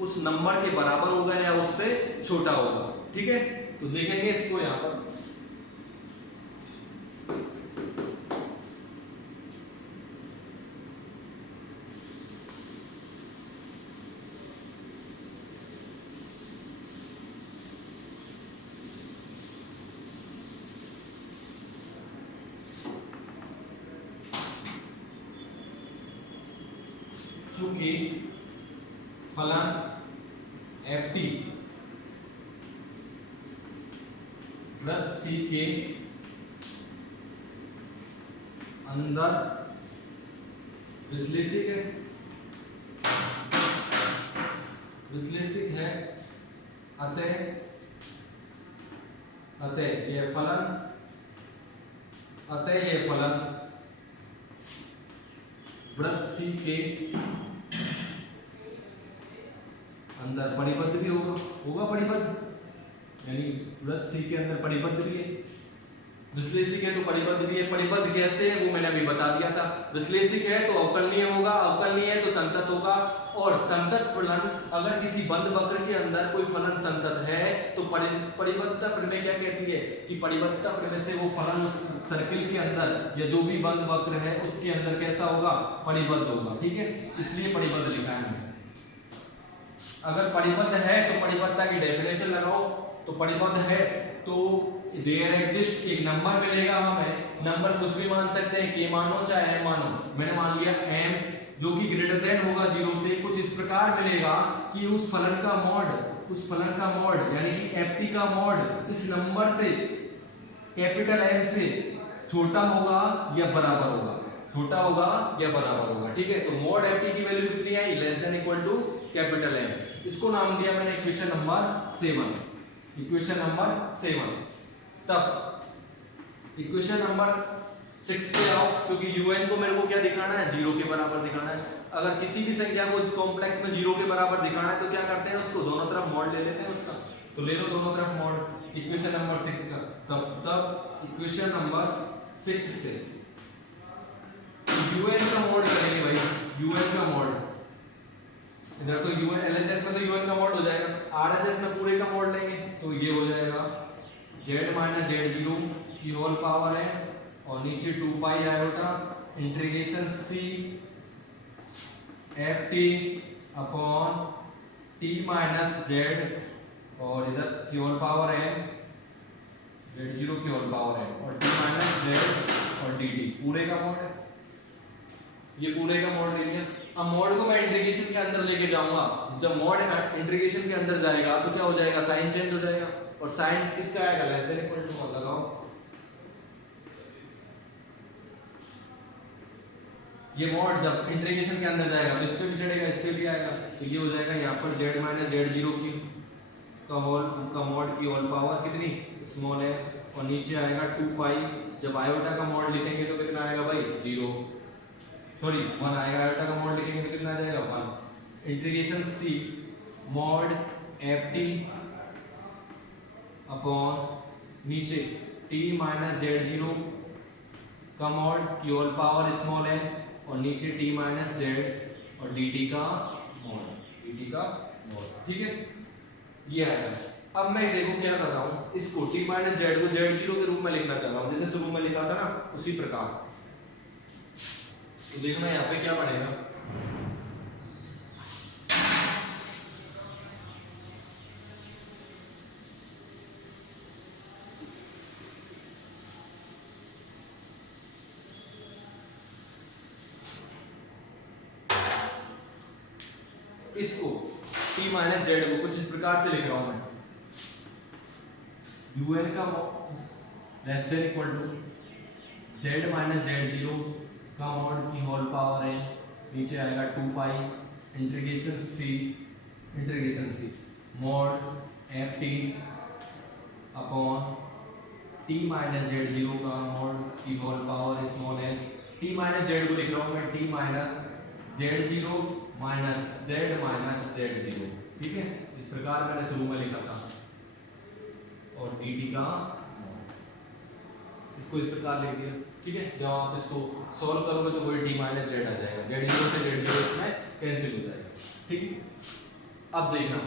उस नंबर के बराबर होगा या उससे छोटा होगा, ठीक है। तो देखेंगे इसको यहाँ पर, चूंकि फलन ft वृत्त C के अंदर विश्लेषिक है, अतः यह फलन वृत्त C के अंदर परिबद्ध भी होगा परिबद्ध, यानी वृत्त C के अंदर परिबद्ध भी है, विश्लेषिक है तो परिबद्ध भी है। परिबद्ध कैसे है वो मैंने अभी बता दिया था। विश्लेषिक है तो अवकलनीय होगा, अवकलनीय है तो संतत होगा। और संतत फलन, अगर किसी बंद वक्र के अंदर कोई फलन संतत है तो परिबद्धता प्रमेय क्या कहती है कि परिबद्धता प्रमेय से वो फलन सर्किल के अंदर या जो भी बंद वक्र है उसके अंदर कैसा होगा, परिबद्ध होगा। ठीक है, इसलिए परिबद्ध लिखा है हमने। अगर परिबद्ध है तो परिबद्धता की डेफिनेशन लगाओ। तो परिबद्ध है तो देयर एग्जिस्ट एक नंबर मिलेगा हमें, नंबर कुछ भी मान सकते हैं, के मानो चाहे एम मानो। मैंने मान लिया एम जो कि ग्रेटर देन होगा 0 से। कुछ इस प्रकार मिलेगा कि उस फलन का मॉड यानी कि ft का मॉड इस नंबर से कैपिटल M से छोटा होगा या बराबर होगा, छोटा होगा या बराबर होगा। ठीक है, तो मॉड ft की वैल्यू कितनी आई, less than equal to capital M। इसको नाम दिया मैंने इक्वेशन नंबर 7, इक्वेशन नंबर 7। तब इक्वेशन नंबर 6 पे आओ, क्योंकि un को मेरे को क्या दिखाना है, 0 के बराबर दिखाना है। अगर किसी भी संख्या को कॉम्प्लेक्स में 0 के बराबर दिखाना है तो क्या करते हैं, उसको दोनों तरफ मॉड ले लेते हैं उसका। तो ले लो दोनों तरफ मॉड इक्वेशन नंबर 6 का। तब इक्वेशन नंबर 6 से un का मॉड करेंगे भाई, un का मॉड इधर तो un LHS में तो un का मॉड हो जाएगा, RHS में पूरे का मॉड लेंगे तो ये हो जाएगा z माइनस z0 की होल पावर है और नीचे 2 पाई iota integration c ft upon t minus z और इधर की होल पावर है z0 की होल पावर है और t माइनस z और dt पूरे का मॉड है। ये पूरे का मॉड ले लिया। अब मॉड को मैं इंटीग्रेशन के अंदर लेके जाऊंगा। जब मॉड इंटीग्रेशन के अंदर जाएगा तो क्या हो जाएगा, साइन चेंज हो जाएगा और साइन किसका आएगा, लेस देन इक्वल टू लगाओ। ये मॉड जब इंटीग्रेशन के अंदर जाएगा तो इस पे भी चढ़ेगा, इस पे भी आएगा, तो ये हो जाएगा यहाँ पर z माइनस z0 की का होल का मॉड की होल पावर कितनी स्मॉल है और नीचे आएगा 2 पाई। जब आयोटा का मॉड लिखेंगे तो कितना आएगा भाई, 0 सॉरी 1 आएगा। आयोटा का मॉड लिखेंगे तो कितना आ जाएगा, 1। Integration c mod ft upon नीचे t माइनस z0 का मॉड की होल पावर स्मॉल है और नीचे t माइनस z और dt का मॉड। ठीक है, ये आएगा। अब मैं देखो क्या कर रहा हूँ, इसको t माइनस z को z0 के रूप में लिखना चाह रहा हूँ, जैसे शुरू में लिखा था ना उसी प्रकार। तो देखना यहाँ पे क्या बनेगा, इसको t माइनस z को कुछ इस प्रकार से लिख रहा हूं मैं, un का less than equal to z minus z0 का मॉड की होल पावर है, नीचे आएगा 2 pi integration c mod ft upon t minus z0 का मॉड की होल पावर स्मॉल है। t माइनस z को लिख रहा हूं मैं t minus z0 minus z0। ठीक है, इस प्रकार मैंने शुरू में लिखा था और dt का इसको इस प्रकार लिख दिया। ठीक है, जब आप इसको सॉल्व करोगे तो वही d माइनस z आ जाएगा, z0 से z0 इसमें कैंसिल हो जाएगा। ठीक है, अब देखना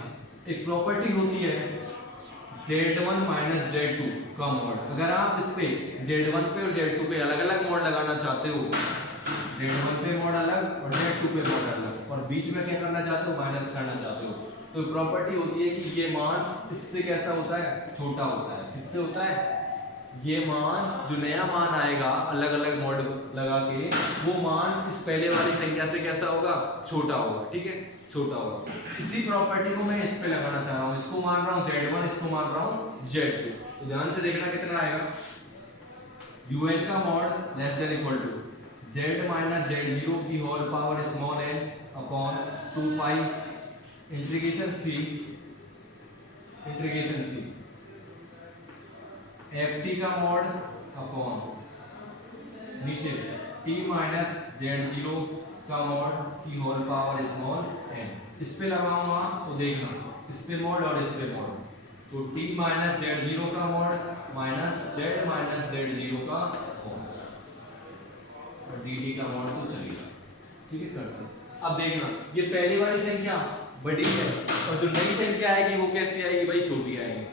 एक प्रॉपर्टी होती है z1 माइनस z2 का मॉड। अगर आप इस पे z1 पे और z2 पे अलग अलग मॉड लगाना चाहते हो, z1 पे मॉड अलग और z2 पे मॉड अलग, और बीच में क्या करना चाहते हो, माइनस करना चाहते हो, तो प्रॉपर्टी होती है कि ये मान इससे कैसा होता है, छोटा होता है। किससे होता है, ये मान जो नया मान आएगा अलग अलग मॉड लगा के, वो मान इस पहले वाली संख्या से कैसा होगा, छोटा होगा। ठीक है, छोटा होगा। इसी प्रॉपर्टी को मैं इस पे लगाना चाह रहा हूँ, इसको मान रहा हूँ z1, इसको मान रहा हूँ z2। तो ध्यान से देखना कितना आएगा, un का mod less than equal to z minus z0 की whole power small n upon 2 pi integration c ft का मॉड अपॉन नीचे t माइनस z0 का मॉड की होल पावर स्मॉल n। इस पे लगाऊंगा तो देखना, इस पे मॉड और इस पे मॉड, तो t माइनस z0 का मॉड माइनस जेड जीरो का मॉड और डी टी का मॉड तो चलेगा। ठीक है, करते हैं। अब देखना ये पहली वाली संख्या बड़ी है और जो नई संख्या आएगी वो कैसी आएगी भाई, छोटी आएगी।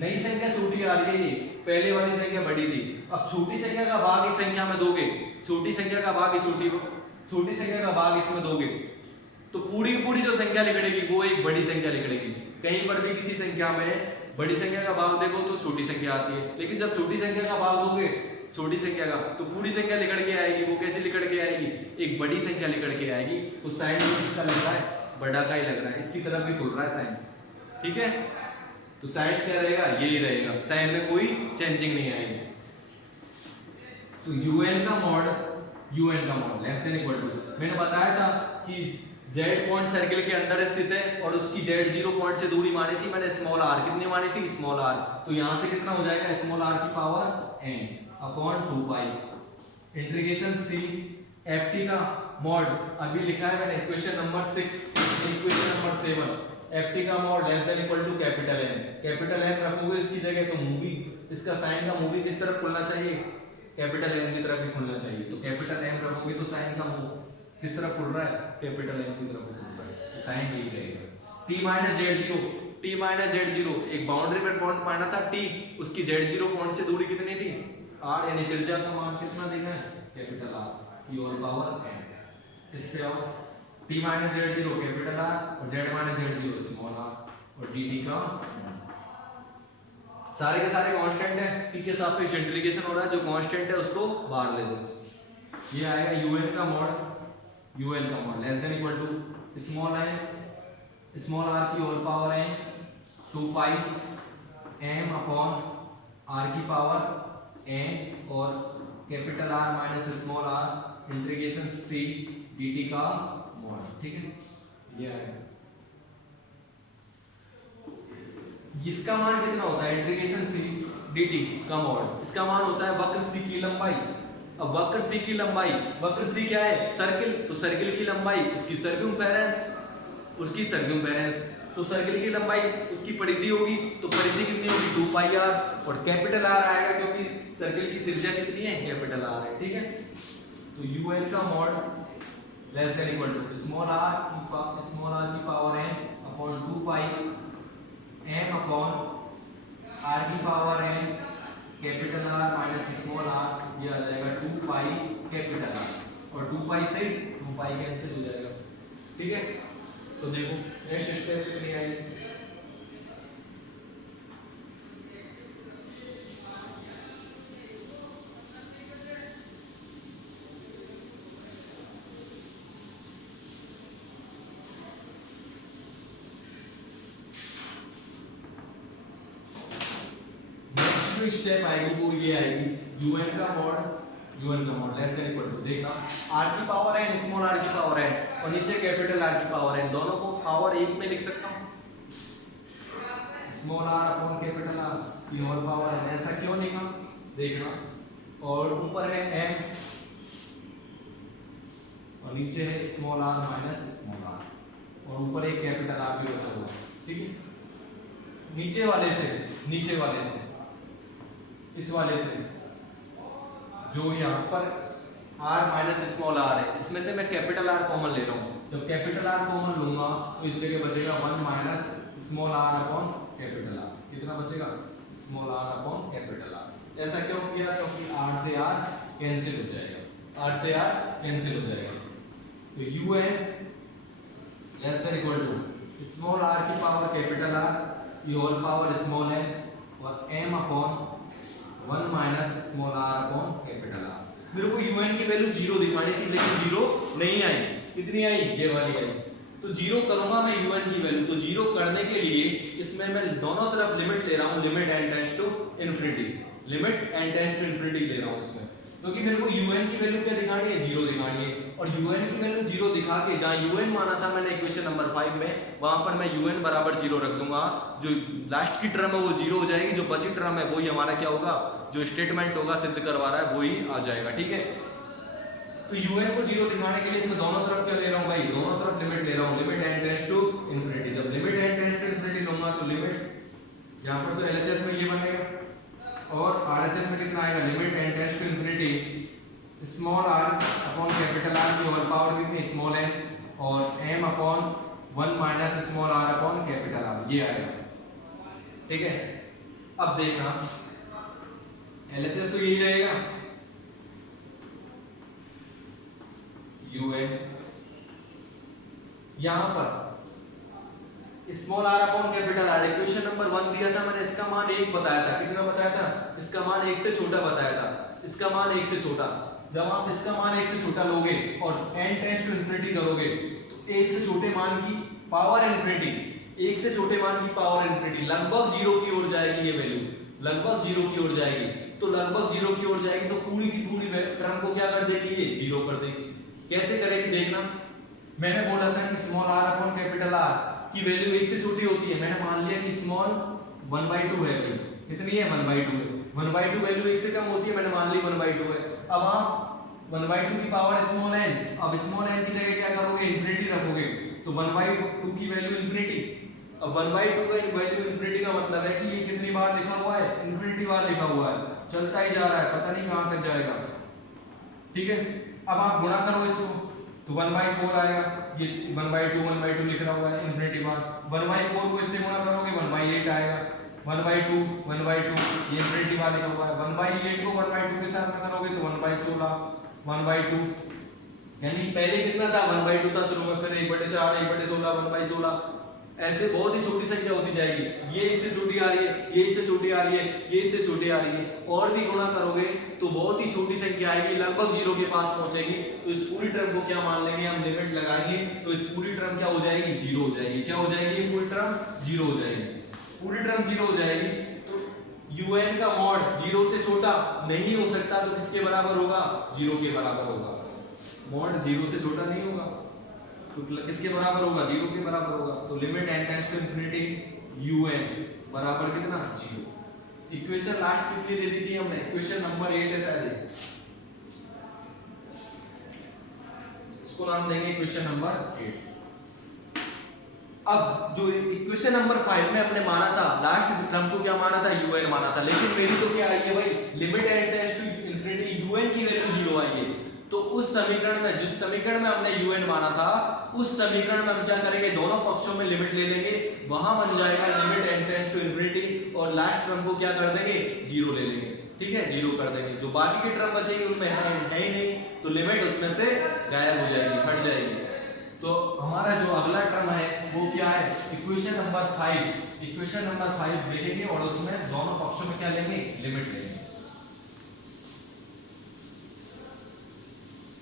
नई संख्या छोटी आ रही है, पहले वाली संख्या बड़ी थी। अब छोटी संख्या का भाग इस संख्या में दोगे, छोटी संख्या का भाग छोटी संख्या का भाग इसमें दोगे तो पूरी की पूरी जो संख्या निकलेगी वो एक बड़ी संख्या निकलेगी। कहीं पर भी किसी संख्या में बड़ी संख्या का भाग देखो तो छोटी संख्या आती है, लेकिन जब छोटी संख्या का भाग दोगे छोटी संख्या का तो पूरी संख्या निकल के आएगी। वो कैसे निकल के आएगी, एक बड़ी संख्या निकल के आएगी। तो साइन इसका लग रहा है बड़ा का ही लग रहा है, इसकी तरफ भी खुल रहा है साइन। ठीक है, तो साइन क्या रहेगा, यही रहेगा, साइन में कोई चेंजिंग नहीं आएगी। तो un का mod less than equal to, मैंने बताया था कि z पॉइंट सर्किल के अंदर स्थित है और उसकी z0 पॉइंट से दूरी मानी थी मैंने स्मॉल r। कितनी मानी थी, स्मॉल r। तो यहां से कितना हो जाएगा, स्मॉल r की power n upon 2 pi integration c ft का मॉड अभी लिखा है मैंने equation number 6, equation number 7, ft का mod less than equal to capital N रखोगे इसकी जगह तो मूवी, इसका साइन का मूवी किस तरफ खुलना चाहिए, कैपिटल M की तरफ ही खुलना चाहिए। तो कैपिटल M रखोगे तो साइन का मूव किस तरफ खुल रहा है, कैपिटल M की तरफ खुल रहा है, तो साइन यही रहेगा। t माइनस z0 एक बाउंड्री पर पॉइंट माना था t, उसकी z0 पॉइंट से दूरी कितनी थी r, यानी त्रिज्या का मान कितना देना है, कैपिटल R की होल पावर n। इस पे आओ, t minus z0 capital R और z minus z0 small r और dt का सारे के सारे कांस्टेंट है। t के सापेक्ष इंटीग्रेशन हो रहा है, जो कांस्टेंट है उसको बाहर ले दो। ये आएगा un का mod less than equal to small r की whole power n 2 pi m upon r की पावर n और capital R minus small r integration c dt का मॉड। ठीक है, ये आएगा। इसका मान कितना होता है, इंटीग्रेशन c dt का मॉड, इसका मान होता है वक्र c की लंबाई। अब वक्र c की लंबाई, वक्र c क्या है, सर्किल, तो सर्किल की लंबाई उसकी सर्कमफेरेंस, तो सर्किल की लंबाई उसकी परिधि होगी, तो परिधि कितनी होगी 2 पाई r और कैपिटल R आएगा क्योंकि सर्किल की त्रिज्या कितनी है, कैपिटल R है। ठीक है, तो un का mod less than equal to small r की power n upon 2 pi m upon r की power n capital R minus small r, ये आ जाएगा 2 पाई कैपिटल R और 2 पाई से 2 पाई कैंसिल हो जाएगा। ठीक है, तो देखो नेक्स्ट स्टेप कितनी आई, नेक्स्ट स्टेप आएगी वो ये आएगी un का mod less than equal to, देखना r की पावर n स्मॉल r की पावर n और नीचे कैपिटल R की पावर n, दोनों को पावर एक में लिख सकता हूं, small r upon capital R की होल पावर n। ऐसा क्यों लिखा, देखना, और ऊपर है m और नीचे है small r minus small r और ऊपर एक कैपिटल R भी बचा हुआ। ठीक है, नीचे वाले से इस वाले से जो यहाँ पर r माइनस स्मॉल r है, इसमें से मैं कैपिटल R कॉमन ले रहा हूँ। जब कैपिटल R कॉमन लूंगा तो इस जगह बचेगा 1 minus small r upon capital R। कितना बचेगा, small r upon capital R। ऐसा क्यों किया, क्योंकि r से r कैंसिल हो जाएगा, तो un less than equal to small r की पावर कैपिटल R की होल पावर स्मॉल n और m upon 1 minus small r upon capital R। मेरे को un की वैल्यू 0 दिखानी थी लेकिन 0 नहीं आई, कितनी आई, ये वाली आई। तो 0 करूंगा मैं un की वैल्यू, तो 0 करने के लिए इसमें मैं दोनों तरफ लिमिट ले रहा हूं, limit n tends to infinity ले रहा हूं इसमें, क्योंकि मेरे को un की वैल्यू क्या दिखानी है, 0 दिखानी है। और un की वैल्यू 0 दिखा के जहां un माना था मैंने इक्वेशन नंबर 5 में, वहां पर मैं un बराबर 0 रख दूंगा। जो लास्ट की टर्म है वो 0 हो जाएगी, जो बची टर्म है वही हमारा क्या होगा, जो स्टेटमेंट होगा सिद्ध करवा रहा है वही आ जाएगा। ठीक है, तो un को 0 दिखाने के लिए इसमें दोनों तरफ क्या ले रहा हूं भाई, दोनों तरफ लिमिट ले रहा हूं, limit n tends to infinity. जब limit n tends to infinity लूंगा तो लिमिट यहां पर तो LHS में ये बनेगा और RHS में कितना आएगा, limit n tends to infinity small r upon capital R की होल पावर कितनी स्मॉल n और m upon 1 minus small r upon capital R, ये आएगा। ठीक है, अब देखना LHS तो यही रहेगा un, यहां पर small r upon capital R, equation number 1 दिया था मैंने, इसका मान 1 बताया था, कितना बताया था, इसका मान 1 से छोटा बताया था, इसका मान 1 से छोटा। जब आप इसका मान 1 से छोटा लोगे और n टेंड्स टू इंफिनिटी करोगे तो 1 से छोटे मान की पावर इंफिनिटी, 1 से छोटे मान की पावर इंफिनिटी लगभग 0 की ओर जाएगी, ये वैल्यू लगभग 0 की ओर जाएगी। तो लगभग 0 की ओर जाएगी तो पूरी की पूरी टर्म को क्या कर देगी, ये 0 कर देगी। कैसे करेगी देखना, मैंने बोला था कि small r upon capital R की वैल्यू 1 से छोटी होती है, मैंने मान लिया कि स्मॉल 1/2 है वैल्यू, कितनी है 1/2 है, 1/2 वैल्यू 1 से कम होती है, मैंने मान ली 1/2 है। अब आप 1/2 की पावर स्मॉल n, अब स्मॉल n की जगह क्या करोगे, इंफिनिटी रखोगे, तो 1/2 की वैल्यू इंफिनिटी। अब 1/2 का वैल्यू इंफिनिटी का मतलब है कि ये कितनी बार लिखा हुआ है, इंफिनिटी बार लिखा हुआ है, चलता ही जा रहा है, पता नहीं कहां तक जाएगा। ठीक है, अब आप गुणा करो इसको तो 1/4 आएगा, ये 1/2 लिख रहा हुआ है इंफिनिटी बार, 1/4 को इससे गुणा करोगे 1/8 आएगा, 1/2 ये इंफिनिटी बार लिखा हुआ है, 1/8 को 1/2 के साथ में करोगे तो 1/16 1/2, यानी पहले कितना था 1/2 था शुरू में, फिर 1/4 1/16 1/16, ऐसे बहुत ही छोटी संख्या होती जाएगी, ये इससे छोटी आ रही है, ये इससे छोटी आ रही है, ये इससे छोटी आ रही है, और भी गुणा करोगे तो बहुत ही छोटी संख्या आएगी, लगभग 0 के पास पहुंचेगी। तो इस पूरी टर्म को क्या मान लेंगे, हम लिमिट लगाएंगे तो इस पूरी टर्म क्या हो जाएगी, 0 हो जाएगी। क्या हो जाएगी, ये पूरी टर्म 0 हो जाएगी, पूरी टर्म 0 हो जाएगी। तो un का मॉड 0 से छोटा नहीं हो सकता, तो किसके बराबर होगा, 0 के बराबर होगा। मॉड 0 से छोटा नहीं होगा तो किसके बराबर होगा, 0 के बराबर होगा। तो limit n tends to infinity un बराबर कितना, 0। इक्वेशन लास्ट कितनी दे दी थी हमने, इक्वेशन नंबर 8 है शायद, इसको नाम देंगे इक्वेशन नंबर 8। अब जो इक्वेशन नंबर 5 में हमने माना था, लास्ट टर्म को क्या माना था, un माना था, लेकिन मेरी तो क्या आई है भाई, limit n tends to infinity un की वैल्यू 0 आई है। तो उस समीकरण में, जिस समीकरण में हमने un माना था, उस समीकरण में हम क्या करेंगे, दोनों पक्षों में लिमिट ले लेंगे, वहां बन जाएगा limit n tends to infinity, और लास्ट टर्म को क्या कर देंगे, 0 ले लेंगे। ठीक है, 0 कर देंगे, जो बाकी की टर्म बचेगी उनमें है ही नहीं, तो लिमिट उसमें से गायब हो जाएगी, हट जाएगी। तो हमारा जो अगला टर्म है वो क्या है, इक्वेशन नंबर 5, इक्वेशन नंबर 5 लिखेंगे और उसमें दोनों पक्षों में क्या लेंगे, लिमिट लेंगे।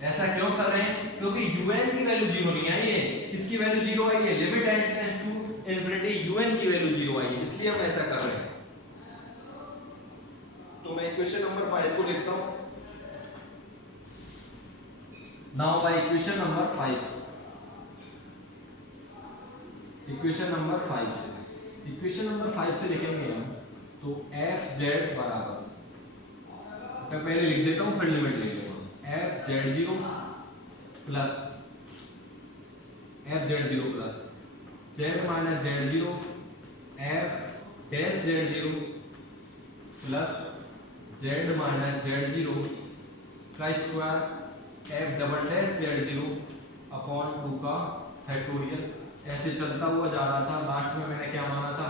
ऐसा क्यों कर रहे हैं, क्योंकि un की वैल्यू 0 नहीं आई है, किसकी वैल्यू 0 आई है, limit n tends to infinity un की वैल्यू 0 आई है, इसलिए हम ऐसा कर रहे हैं। तो मैं इक्वेशन नंबर 5 को लिखता हूं। Now by equation number 5, equation number 5 से, इक्वेशन नंबर 5 से लिखेंगे हम तो fz बराबर, मैं पहले लिख देता हूं फिर लिमिट ले लेंगे, fz0 plus fz0 plus z minus z0 f dash z0 plus z minus z0 का square f double dash z0 upon 2 का फैक्टोरियल। ऐसे चलता हुआ जा रहा था, लास्ट में मैंने क्या माना था,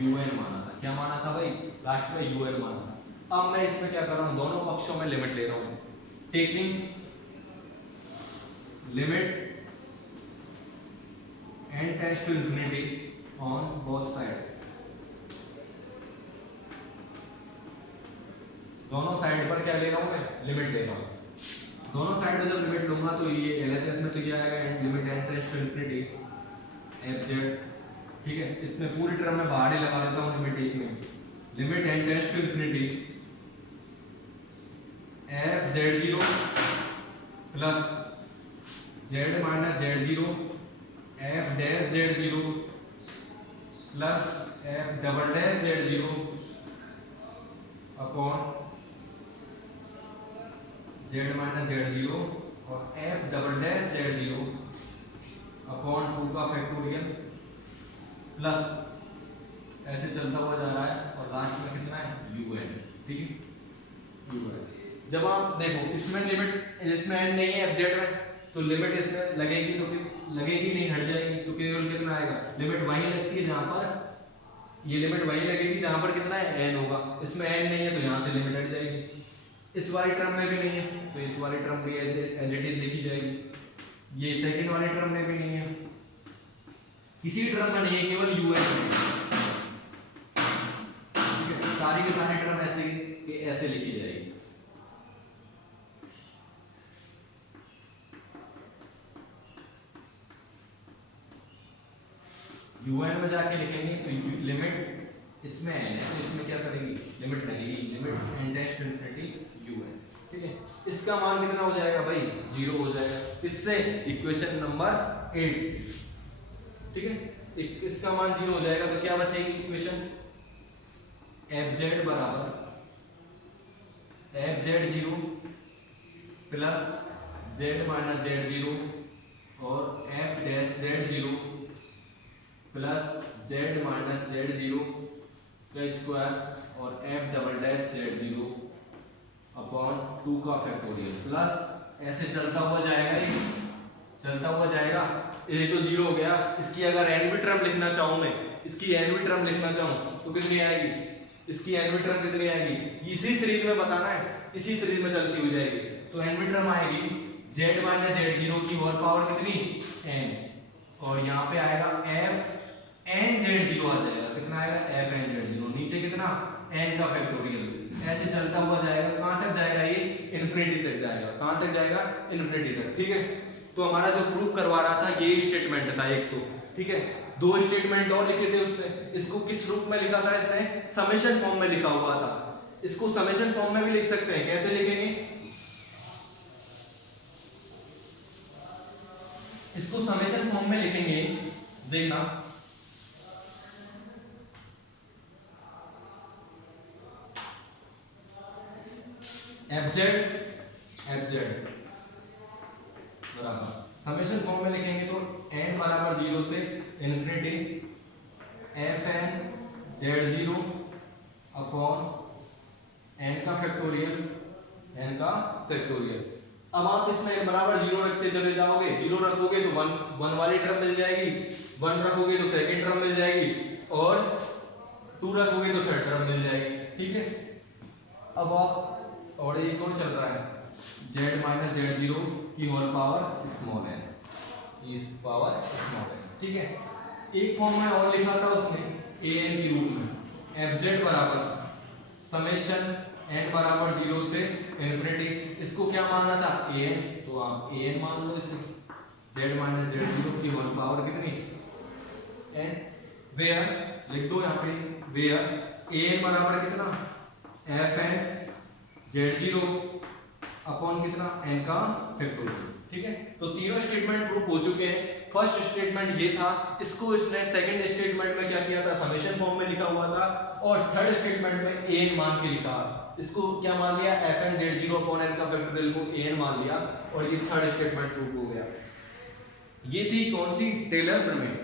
un माना था। क्या माना था भाई, लास्ट में un माना था। अब मैं इसमें क्या कर रहा हूं, दोनों पक्षों में लिमिट ले रहा हूं, taking limit n tends to infinity on both side, दोनों साइड पर क्या ले रहा हूं मैं, लिमिट ले रहा हूं। दोनों साइड में जब लिमिट लूंगा तो ये LHS में तो क्या आएगा, limit n tends to infinity fz। ठीक है, इसमें पूरी टर्म में बाहर ही लगा देता हूं, लिमिट 1 में limit n tends to infinity fz0 plus z minus z0 f dash z0 plus f double dash z0 upon z minus z0 और f double dash z0 upon 2 का फैक्टोरियल प्लस ऐसे चलता हुआ जा रहा है और लास्ट में कितना है un। ठीक है यू है। जब आप देखो इसमें लिमिट, इसमें एंड नहीं है एफजेड में, तो लिमिट इसमें लगेगी तो फिर लगेगी नहीं, हट जाएगी, तो केवल कितना आएगा, लिमिट वहीं लगती है जहां पर, ये लिमिट वहीं लगेगी जहां पर कितना है एन होगा। इसमें एन नहीं है तो यहाँ से लिमिट हट जाएगी। इस वाली टर्म में भी नहीं है तो इस वाली टर्म भी एज इट इज लिखी जाएगी। ये सेकंड वाली टर्म में भी नहीं है, किसी टर्म में नहीं है, केवल यू एन में। ठीक है, सारी की सारी टर्म ऐसे लिखी जाएगी। यूएन में जाके लिखेंगे तो लिमिट इसमें एन है तो इसमें क्या करेगी, लिमिट लगेगी, limit n tends to infinity u n. ठीक है, इसका मान कितना हो जाएगा भाई, 0 हो जाएगा। इससे इक्वेशन नंबर 8 से, ठीक है, इसका मान 0 हो जाएगा तो क्या बचेगी इक्वेशन, fz बराबर fz0 plus z minus z0 और f dash z0 plus z minus z0 का स्क्वायर और f double dash z0 upon 2 का फैक्टोरियल, प्लस ऐसे चलता हुआ जाएगा, ये चलता हुआ जाएगा। ये तो 0 हो गया। इसकी अगर एनवी टर्म लिखना चाहूँ मैं, इसकी एनवी टर्म लिखना चाहूँ तो कितनी आएगी, इसकी एनवी टर्म कितनी आएगी, इसी सीरीज में बताना है, इसी सीरीज में चलती हुई जाएगी। तो एनवी टर्म आएगी z माइनस z0 की होल पावर कितनी n, और यहाँ पे आएगा f n z0 आ जाएगा, कितना आएगा f n z0, नीचे कितना n का फैक्टोरियल, ऐसे चलता हुआ जाएगा। कहाँ तक जाएगा ये, इन्फिनिटी तक जाएगा। कहाँ तक जाएगा, इन्फिनिटी तक। ठीक है, तो हमारा जो प्रूफ करवा रहा था ये स्टेटमेंट था एक तो, ठीक है, 2 स्टेटमेंट और लिखे थे उसने। इसको किस रूप में लिखा था इसने, समेशन फॉर्म में लिखा हुआ था। इसको समेशन फॉर्म में भी लिख सकते हैं, कैसे लिखेंगे, इसको समेशन फॉर्म में लिखेंगे, देखना fz बराबर समेशन फॉर्म में लिखेंगे तो n बराबर 0 से infinity fn z0 upon n का फैक्टोरियल। अब आप इसमें n बराबर 0 रखते चले जाओगे, 0 रखोगे तो 1 वाली टर्म मिल जाएगी, 1 रखोगे तो सेकंड टर्म मिल जाएगी, और 2 रखोगे तो थर्ड टर्म मिल जाएगी। ठीक है, अब आप, और एक और चल रहा है z माइनस z0 की होल पावर स्मॉल n, इस पावर स्मॉल n। ठीक है, एक फॉर्म में और लिखा था उसने an की रूप में, fz बराबर समेशन n बराबर 0 से इन्फिनिटी, इसको क्या मानना था an, तो आप an मान लो इसे, z माइनस z0 की होल पावर कितनी n, वेयर लिख दो यहाँ पे, वेयर an बराबर कितना fn z0 अपॉन कितना n का फैक्टोरियल। ठीक है, तो तीनों स्टेटमेंट प्रूफ हो चुके हैं। फर्स्ट स्टेटमेंट ये था, इसको इसने सेकंड स्टेटमेंट में क्या किया था, समेशन फॉर्म में लिखा हुआ था, और थर्ड स्टेटमेंट में an मान के लिखा, इसको क्या मान लिया, fn z0 अपॉन n का फैक्टोरियल को an मान लिया, और ये थर्ड स्टेटमेंट प्रूफ हो गया। ये थी कौन सी, टेलर प्रमेय,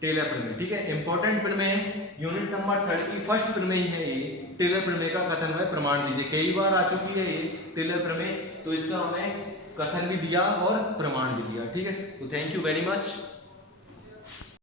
टेलर प्रमेय। ठीक है, इंपॉर्टेंट प्रमेय यूनिट नंबर 3 की फर्स्ट प्रमेय है ये, टेलर प्रमेय का कथन में प्रमाण दीजिए। कई बार आ चुकी है ये टेलर प्रमेय, तो इसका हमें कथन भी दिया और प्रमाण भी दिया। ठीक है, तो थैंक यू वेरी मच।